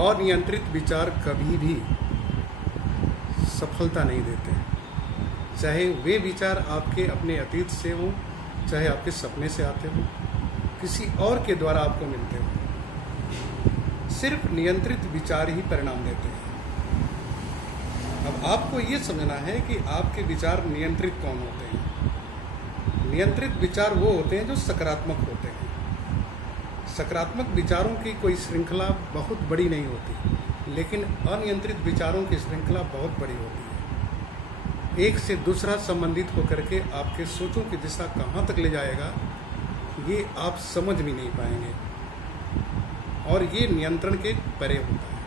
अनियंत्रित विचार कभी भी सफलता नहीं देते, चाहे वे विचार आपके अपने अतीत से हों, चाहे आपके सपने से आते हों, किसी और के द्वारा आपको मिलते हों। सिर्फ नियंत्रित विचार ही परिणाम देते हैं। अब आपको ये समझना है कि आपके विचार नियंत्रित कौन होते हैं। नियंत्रित विचार वो होते हैं जो सकारात्मक होते हैं। सकारात्मक विचारों की कोई श्रृंखला बहुत बड़ी नहीं होती, लेकिन अनियंत्रित विचारों की श्रृंखला बहुत बड़ी होती है। एक से दूसरा संबंधित होकर के आपके सोचों की दिशा कहाँ तक ले जाएगा ये आप समझ भी नहीं पाएंगे, और ये नियंत्रण के परे होता है।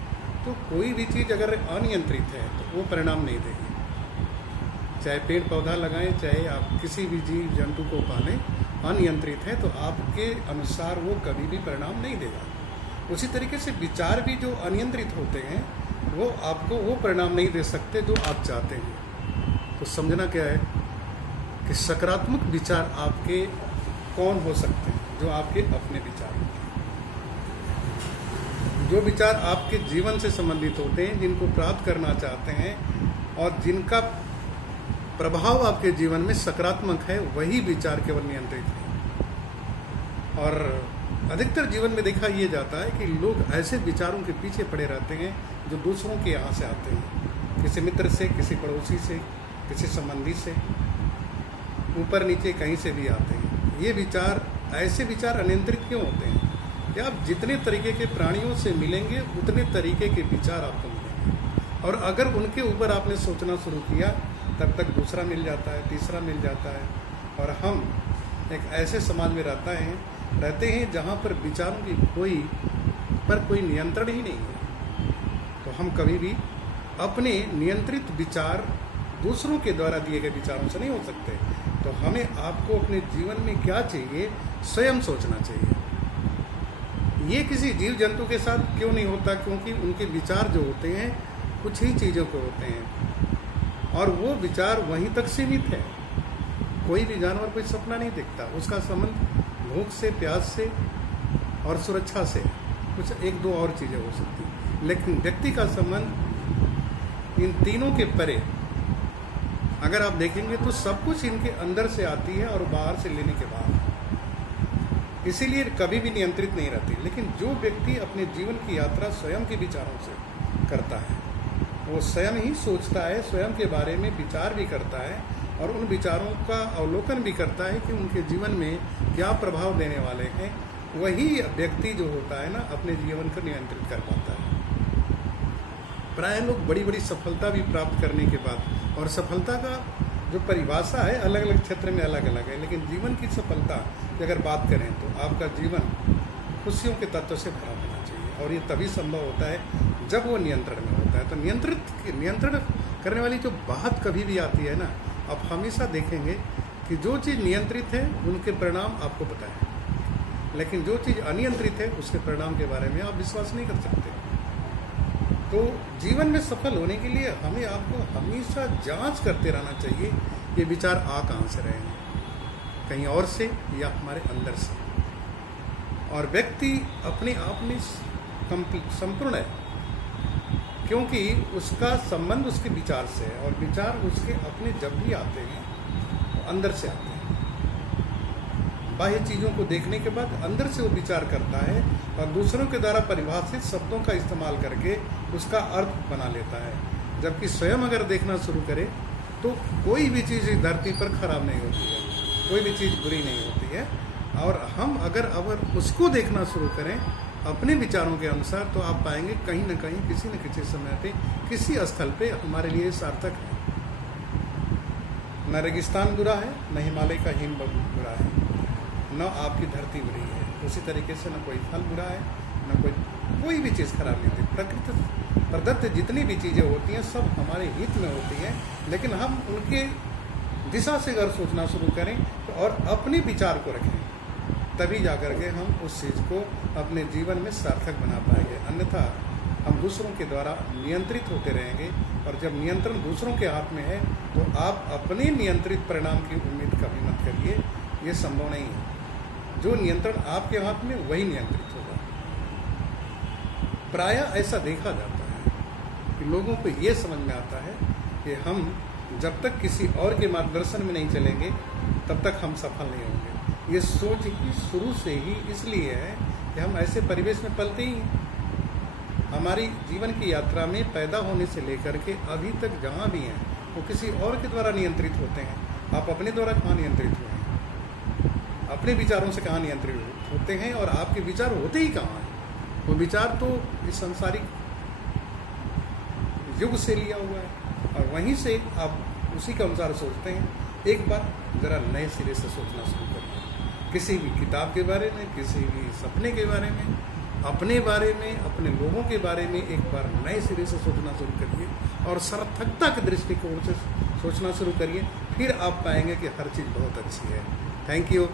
तो कोई भी चीज़ अगर अनियंत्रित है तो वो परिणाम नहीं देगी। चाहे पेड़ पौधा लगाएं, चाहे आप किसी भी जीव जंतु को पालें, अनियंत्रित है तो आपके अनुसार वो कभी भी परिणाम नहीं देगा। उसी तरीके से विचार भी जो अनियंत्रित होते हैं वो आपको वो परिणाम नहीं दे सकते जो आप चाहते हैं। तो समझना क्या है कि सकारात्मक विचार आपके कौन हो सकते हैं, जो आपके अपने विचार होते हैं, जो विचार आपके जीवन से संबंधित होते हैं, जिनको प्राप्त करना चाहते हैं और जिनका प्रभाव आपके जीवन में सकारात्मक है, वही विचार केवल नियंत्रित है। और अधिकतर जीवन में देखा ये जाता है कि लोग ऐसे विचारों के पीछे पड़े रहते हैं जो दूसरों के यहाँ से आते हैं, किसी मित्र से, किसी पड़ोसी से, किसी संबंधी से, ऊपर नीचे कहीं से भी आते हैं। ये विचार, ऐसे विचार अनियंत्रित क्यों होते हैं कि आप जितने तरीके के प्राणियों से मिलेंगे उतने तरीके के विचार आपको मिलेंगे, और अगर उनके ऊपर आपने सोचना शुरू किया तब तक दूसरा मिल जाता है, तीसरा मिल जाता है। और हम एक ऐसे समाज में रहते हैं जहाँ पर विचारों की कोई नियंत्रण ही नहीं है। तो हम कभी भी अपने नियंत्रित विचार दूसरों के द्वारा दिए गए विचारों से नहीं हो सकते। तो हमें आपको अपने जीवन में क्या चाहिए स्वयं सोचना चाहिए। ये किसी जीव जंतु के साथ क्यों नहीं होता, क्योंकि उनके विचार जो होते हैं कुछ ही चीज़ों को होते हैं और वो विचार वहीं तक सीमित है। कोई भी जानवर कोई सपना नहीं देखता, उसका संबंध भूख से, प्यास से और सुरक्षा से, कुछ एक दो और चीज़ें हो सकती, लेकिन व्यक्ति का संबंध इन तीनों के परे अगर आप देखेंगे तो सब कुछ इनके अंदर से आती है और बाहर से लेने के बाद, इसीलिए कभी भी नियंत्रित नहीं रहती। लेकिन जो व्यक्ति अपने जीवन की यात्रा स्वयं के विचारों से करता है, वो स्वयं ही सोचता है, स्वयं के बारे में विचार भी करता है और उन विचारों का अवलोकन भी करता है कि उनके जीवन में क्या प्रभाव देने वाले हैं, वही व्यक्ति जो होता है ना अपने जीवन को नियंत्रित कर पाता है। प्राय लोग बड़ी बड़ी सफलता भी प्राप्त करने के बाद, और सफलता का जो परिभाषा है अलग अलग क्षेत्र में अलग अलग है, लेकिन जीवन की सफलता की अगर बात करें तो आपका जीवन खुशियों के तत्व से भरा होना चाहिए, और ये तभी संभव होता है जब वो नियंत्रण में होता है। तो नियंत्रण करने वाली जो बात कभी भी आती है ना, आप हमेशा देखेंगे कि जो चीज़ नियंत्रित है उनके परिणाम आपको पता है, लेकिन जो चीज़ अनियंत्रित है उसके परिणाम के बारे में आप विश्वास नहीं कर सकते। तो जीवन में सफल होने के लिए हमें आपको हमेशा जांच करते रहना चाहिए ये विचार आ कहाँ से रहे हैं, कहीं और से या हमारे अंदर से। और व्यक्ति अपने आप में संपूर्ण है, क्योंकि उसका संबंध उसके विचार से है, और विचार उसके अपने जब भी आते हैं तो अंदर से आते हैं। बाह्य चीज़ों को देखने के बाद अंदर से वो विचार करता है और दूसरों के द्वारा परिभाषित शब्दों का इस्तेमाल करके उसका अर्थ बना लेता है। जबकि स्वयं अगर देखना शुरू करे तो कोई भी चीज़ इस धरती पर खराब नहीं होती है, कोई भी चीज़ बुरी नहीं होती है। और हम अगर उसको देखना शुरू करें अपने विचारों के अनुसार, तो आप पाएंगे कहीं ना कहीं किसी न किसी समय पे, किसी स्थल पे हमारे लिए सार्थक है। न रेगिस्तान बुरा है, न हिमालय का हिम बुरा है, न आपकी धरती बुरी है। उसी तरीके से न कोई फल बुरा है, न कोई भी चीज़ खराब नहीं होती। प्रकृति प्रदत्त जितनी भी चीज़ें होती हैं सब हमारे हित में होती हैं, लेकिन हम उनके दिशा से अगर सोचना शुरू करें तो और अपने विचार को रखें, तभी जाकर के हम उस चीज़ को अपने जीवन में सार्थक बना पाएंगे। अन्यथा हम दूसरों के द्वारा नियंत्रित होते रहेंगे, और जब नियंत्रण दूसरों के हाथ में है तो आप अपने नियंत्रित परिणाम की उम्मीद कभी मत करिए, ये संभव नहीं है। जो नियंत्रण आपके हाथ में वही नियंत्रित होगा। प्रायः ऐसा देखा जाता है कि लोगों को ये समझ में आता है कि हम जब तक किसी और के मार्गदर्शन में नहीं चलेंगे तब तक हम सफल नहीं होंगे। ये सोच ही शुरू से ही इसलिए है कि हम ऐसे परिवेश में पलते ही हैं। हमारी जीवन की यात्रा में पैदा होने से लेकर के अभी तक जहाँ भी हैं वो किसी और के द्वारा नियंत्रित होते हैं। आप अपने द्वारा कहाँ नियंत्रित हुए हैं? अपने विचारों से कहाँ नियंत्रित होते हैं? और आपके विचार होते ही कहाँ हैं? वो विचार तो इस सांसारिक युग से लिया हुआ है और वहीं से आप उसी के अनुसार सोचते हैं। एक बार ज़रा नए सिरे से सोचना शुरू करिए, किसी भी किताब के बारे में, किसी भी सपने के बारे में, अपने बारे में, अपने लोगों के बारे में एक बार नए सिरे से सोचना शुरू करिए और सार्थकता के दृष्टिकोण से सोचना शुरू करिए। फिर आप पाएंगे कि हर चीज़ बहुत अच्छी है। Thank you.